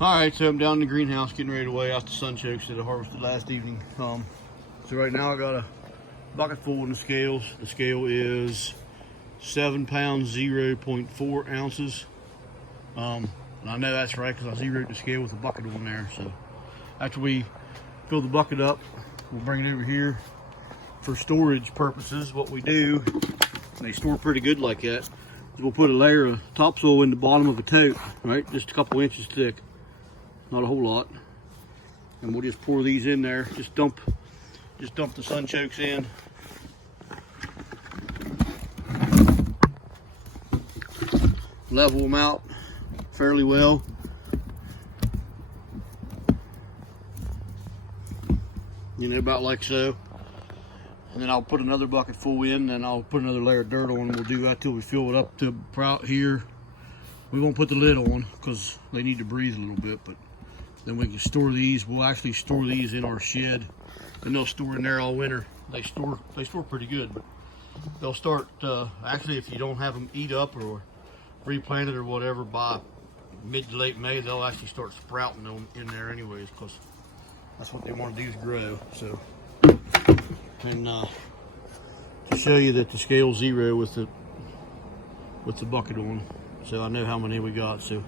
Alright, so I'm down in the greenhouse getting ready to weigh out the sunchokes that I harvested last evening. So right now I got a bucket full in the scales. The scale is 7 pounds, 0.4 ounces. And I know that's right because I zeroed the scale with a bucket on there. So after we fill the bucket up, we'll bring it over here for storage purposes. What we do, and they store pretty good like that, is we'll put a layer of topsoil in the bottom of a tote, right? Just a couple inches thick. Not a whole lot, and we'll just pour these in there. Just dump the sunchokes in. Level them out fairly well. You know, about like so. And then I'll put another bucket full in, and I'll put another layer of dirt on. We'll do that till we fill it up to about here. We won't put the lid on because they need to breathe a little bit, but then we can store these. We'll actually store these in our shed, and they'll store in there all winter. They store pretty good, but they'll start, actually if you don't have them eat up or replanted or whatever, by mid to late May, they'll actually start sprouting them in there anyways, because that's what they want to do is grow. So, and to show you that the scale's zero with the bucket on, so I know how many we got. So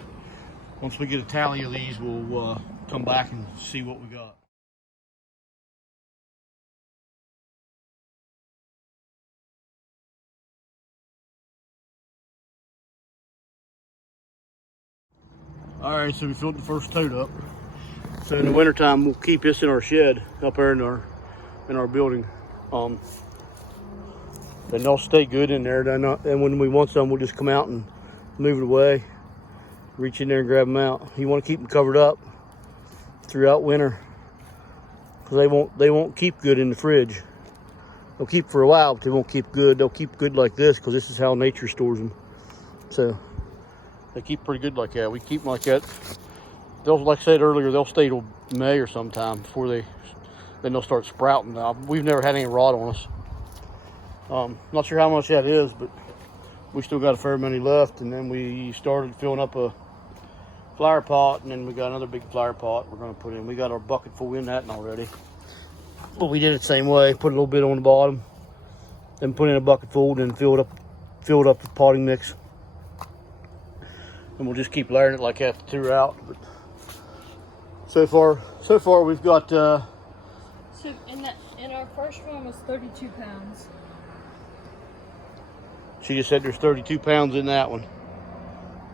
once we get a tally of these, we'll come back and see what we got. All right, so we filled the first tote up. So in the wintertime, we'll keep this in our shed up there in our building. And they'll stay good in there. And when we want some, we'll just come out and move it away. Reach in there and grab them out. You want to keep them covered up throughout winter, because they won't keep good in the fridge. They'll keep for a while, but they won't keep good. They'll keep good like this because this is how nature stores them. So they keep pretty good like that. We keep them like that. They'll, like I said earlier, they'll stay till May or sometime before then they'll start sprouting. We've never had any rot on us. Not sure how much that is, but we still got a fair many left. And then we started filling up a flower pot, and then we got another big flower pot we're going to put in. We got our bucket full in that already. But we did it the same way. Put a little bit on the bottom, then put in a bucket full, then fill it up with potting mix. And we'll just keep layering it like that throughout. But so far we've got. So in our first one was 32 pounds. She just said there's 32 pounds in that one.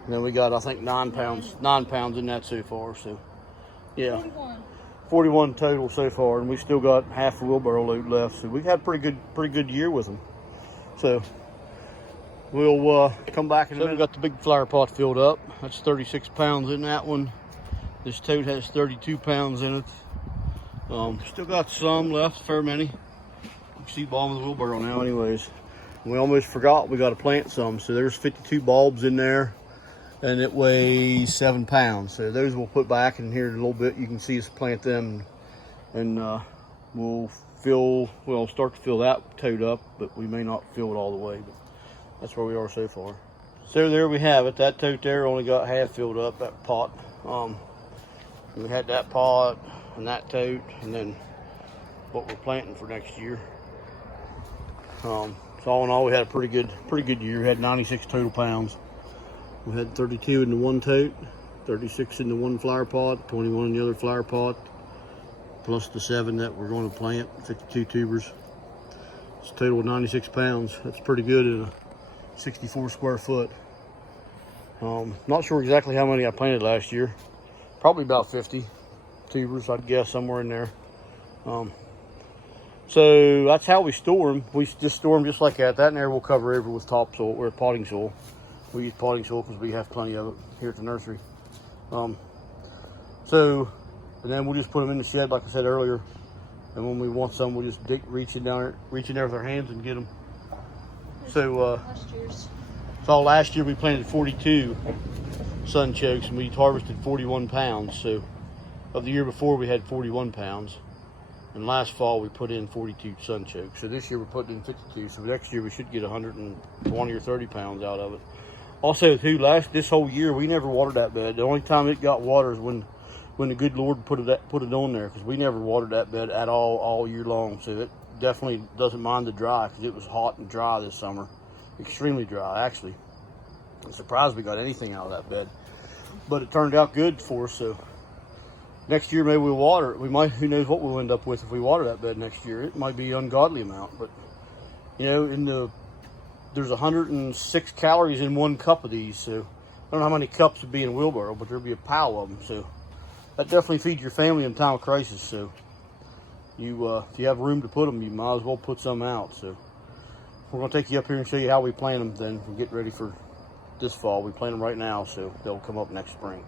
And then we got, I think, 9 pounds in that so far. So, yeah, 41 total so far, and we still got half a wheelbarrow load left. So we've had a pretty good year with them. So we'll come back in a minute. We got the big flower pot filled up. That's 36 pounds in that one. This tote has 32 pounds in it. Still got some left, fair many. You can see bottom of the wheelbarrow now, anyways. We almost forgot we got to plant some. So there's 52 bulbs in there, and it weighs 7 pounds. So those we'll put back in here in a little bit. You can see us plant them, and we'll start to fill that tote up, but we may not fill it all the way. But that's where we are so far. So there we have it. That tote there only got half filled up, that pot. We had that pot and that tote, and then what we're planting for next year. So all in all, we had a pretty good year. We had 96 total pounds. We had 32 in the one tote, 36 in the one flower pot, 21 in the other flower pot, plus the 7 that we're going to plant, 52 tubers. It's a total of 96 pounds. That's pretty good in a 64 square foot. Not sure exactly how many I planted last year. Probably about 50 tubers, I'd guess, somewhere in there. So that's how we store them. We just store them just like that. That in there we'll cover over with topsoil or potting soil. We use potting soil because we have plenty of it here at the nursery. And then we'll just put them in the shed, like I said earlier. And when we want some, we'll just reach in there with our hands and get them. So last year we planted 42 sunchokes, and we harvested 41 pounds. So of the year before, we had 41 pounds. And last fall we put in 42 sunchokes. So this year we're putting in 52. So next year we should get 120 or 30 pounds out of it. Also, too, this whole year we never watered that bed. The only time it got water is when the good Lord put it on there, because we never watered that bed at all year long. So it definitely doesn't mind the dry, because it was hot and dry this summer, extremely dry actually. I'm surprised we got anything out of that bed, but it turned out good for us. So next year maybe we'll water it. We might, who knows what we'll end up with if we water that bed next year. It might be an ungodly amount, but you know, there's 106 calories in 1 cup of these, so I don't know how many cups would be in a wheelbarrow, but there'd be a pile of them. So that definitely feeds your family in time of crisis. So if you have room to put them, you might as well put some out. So we're gonna take you up here and show you how we plant them. Then we'll get ready for this fall. We plant them right now, so they'll come up next spring.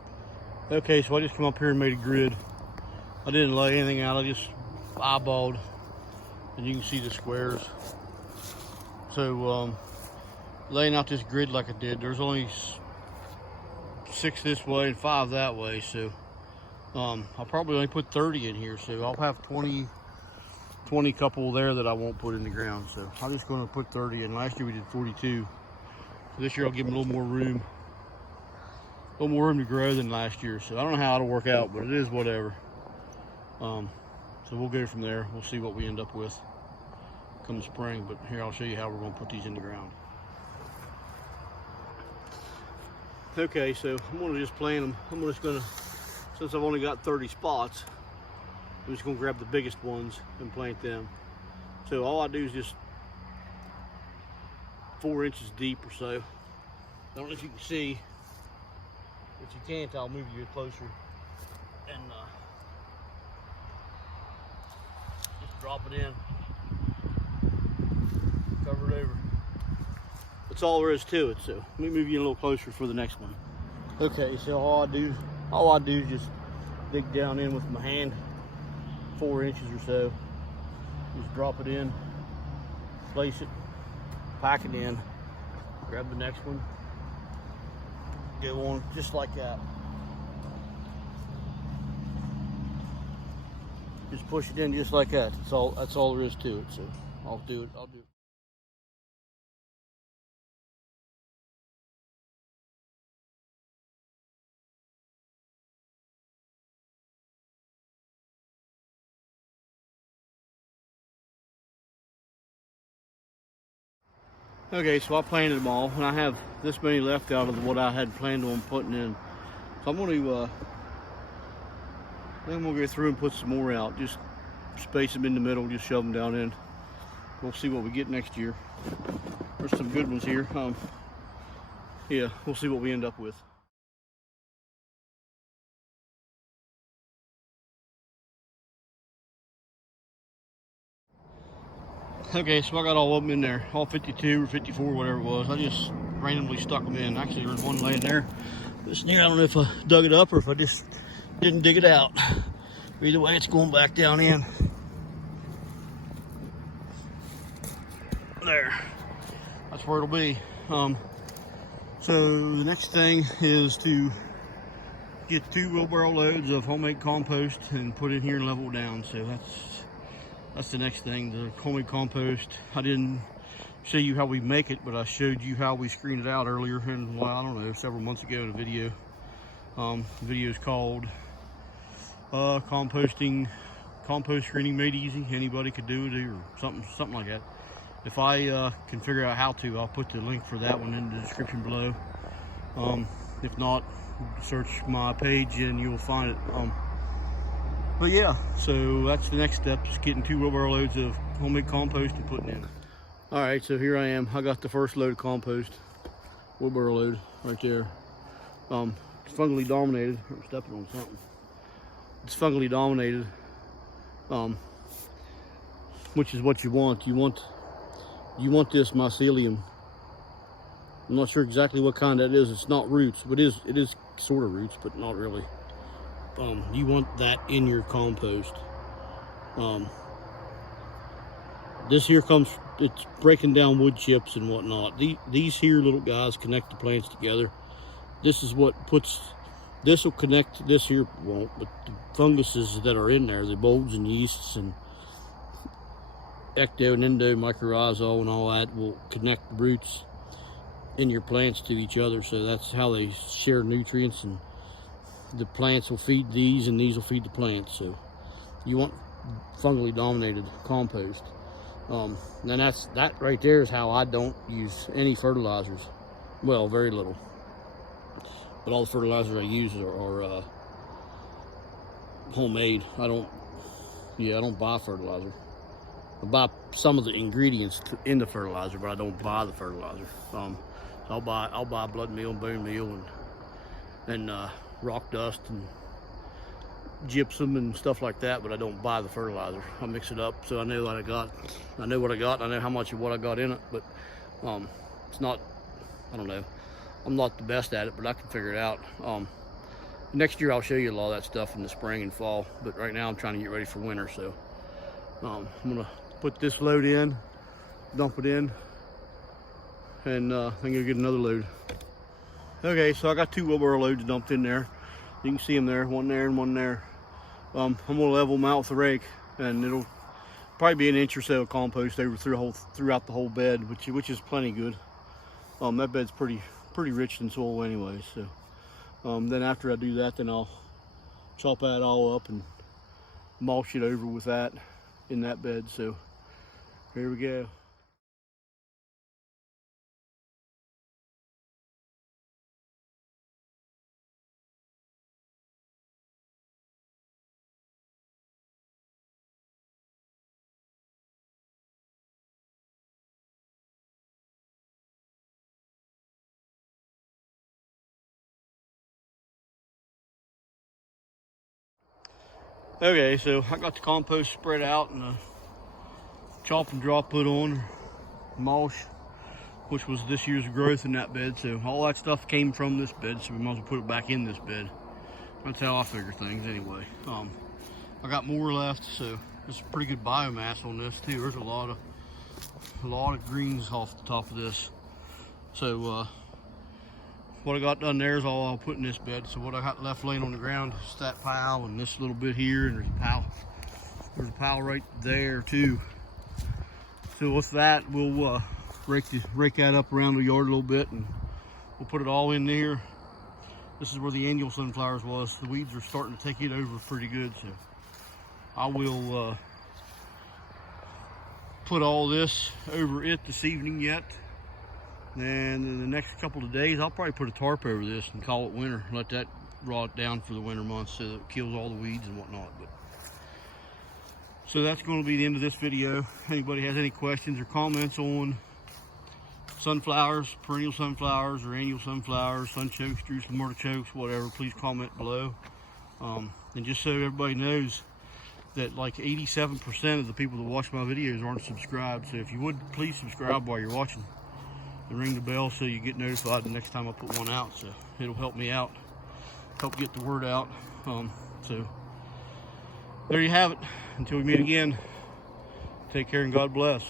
Okay, so I just come up here and made a grid. I didn't lay anything out. I just eyeballed, and you can see the squares. So laying out this grid like I did, there's only 6 this way and 5 that way. So I'll probably only put 30 in here. So I'll have 20 couple there that I won't put in the ground. So I'm just going to put 30 in. Last year we did 42. So this year I'll give them a little more room to grow than last year. So I don't know how it'll work out, but it is whatever. So we'll go from there. We'll see what we end up with come spring. But here, I'll show you how we're going to put these in the ground. Okay, so I'm going to just plant them. I'm just going to, since I've only got 30 spots, I'm just going to grab the biggest ones and plant them. So all I do is just 4 inches deep or so. I don't know if you can see. If you can't, I'll move you closer and just drop it in, cover it over. That's all there is to it. So let me move you a little closer for the next one. Okay, so all I do is just dig down in with my hand, 4 inches or so. Just drop it in, place it, pack it in, grab the next one, go on just like that. Just push it in just like that. That's all there is to it. So I'll do it. Okay, so I planted them all, and I have this many left out of what I had planned on putting in. So I'm going to then we'll go through and put some more out. Just space them in the middle, just shove them down in. We'll see what we get next year. There's some good ones here. Yeah, we'll see what we end up with. Okay, so I got all of them in there, all 52 or 54, whatever it was. I just randomly stuck them in. Actually, there's one laying there. This near, I don't know if I dug it up or if I just didn't dig it out. Either way, it's going back down in. There. That's where it'll be. So the next thing is to get 2 wheelbarrow loads of homemade compost and put it here and level it down. So that's the next thing, the homemade compost. I didn't show you how we make it, but I showed you how we screen it out earlier in, well, I don't know, several months ago in a video. The video is called compost screening made easy. Anybody could do it, or something like that. If I can figure out how to, I'll put the link for that one in the description below. If not, search my page and you'll find it. But yeah, so that's the next step, just getting 2 wheelbarrow loads of homemade compost and putting in. All right, so here I am. I got the first load of compost, wheelbarrow load right there. It's fungally dominated. I'm stepping on something. It's fungally dominated, which is what you want. You want this mycelium. I'm not sure exactly what kind that is. It's not roots, but it is sort of roots, but not really. You want that in your compost. This here it's breaking down wood chips and whatnot. These here little guys connect the plants together. This is what this will connect, this here won't, but the funguses that are in there, the molds and yeasts and ecto and endo mycorrhizal and all that will connect the roots in your plants to each other, so that's how they share nutrients, and the plants will feed these and these will feed the plants. So you want fungally dominated compost. And that right there is how I don't use any fertilizers. Well, very little, but all the fertilizers I use are homemade. I don't buy fertilizer. I buy some of the ingredients in the fertilizer, but I don't buy the fertilizer. I'll buy blood meal and bone meal and rock dust and gypsum and stuff like that, but I don't buy the fertilizer. I mix it up so I know what I got. I know how much of what I got in it, but it's not, I don't know. I'm not the best at it, but I can figure it out. Next year I'll show you a lot of that stuff in the spring and fall, but right now I'm trying to get ready for winter, so I'm gonna put this load in, dump it in, and then go get another load. Okay, so I got 2 wheelbarrow loads dumped in there. You can see them there, one there and one there. I'm gonna level them out with a rake, and it'll probably be an inch or so of compost over throughout the whole bed, which is plenty good. That bed's pretty rich in soil anyway. So then after I do that, then I'll chop that all up and mulch it over with that in that bed. So here we go. Okay, so I got the compost spread out and chop and drop put on, mulch, which was this year's growth in that bed. So all that stuff came from this bed, so we might as well put it back in this bed. That's how I figure things anyway. I got more left, so there's pretty good biomass on this too. There's a lot of greens off the top of this. So what I got done there is all I'll put in this bed. So what I got left laying on the ground is that pile and this little bit here, and there's a pile right there too. So with that, we'll rake that up around the yard a little bit, and we'll put it all in there. This is where the annual sunflowers was. The weeds are starting to take it over pretty good, so I will put all this over it this evening yet. And in the next couple of days, I'll probably put a tarp over this and call it winter. Let that rot down for the winter months so that it kills all the weeds and whatnot. So that's going to be the end of this video. Anybody has any questions or comments on sunflowers, perennial sunflowers or annual sunflowers, sunchokes, Jerusalem artichokes, whatever, please comment below. And just so everybody knows that like 87% of the people that watch my videos aren't subscribed. So if you would, please subscribe while you're watching. And ring the bell so you get notified the next time I put one out. So it'll help me out, help get the word out. So there you have it. Until we meet again, take care and God bless.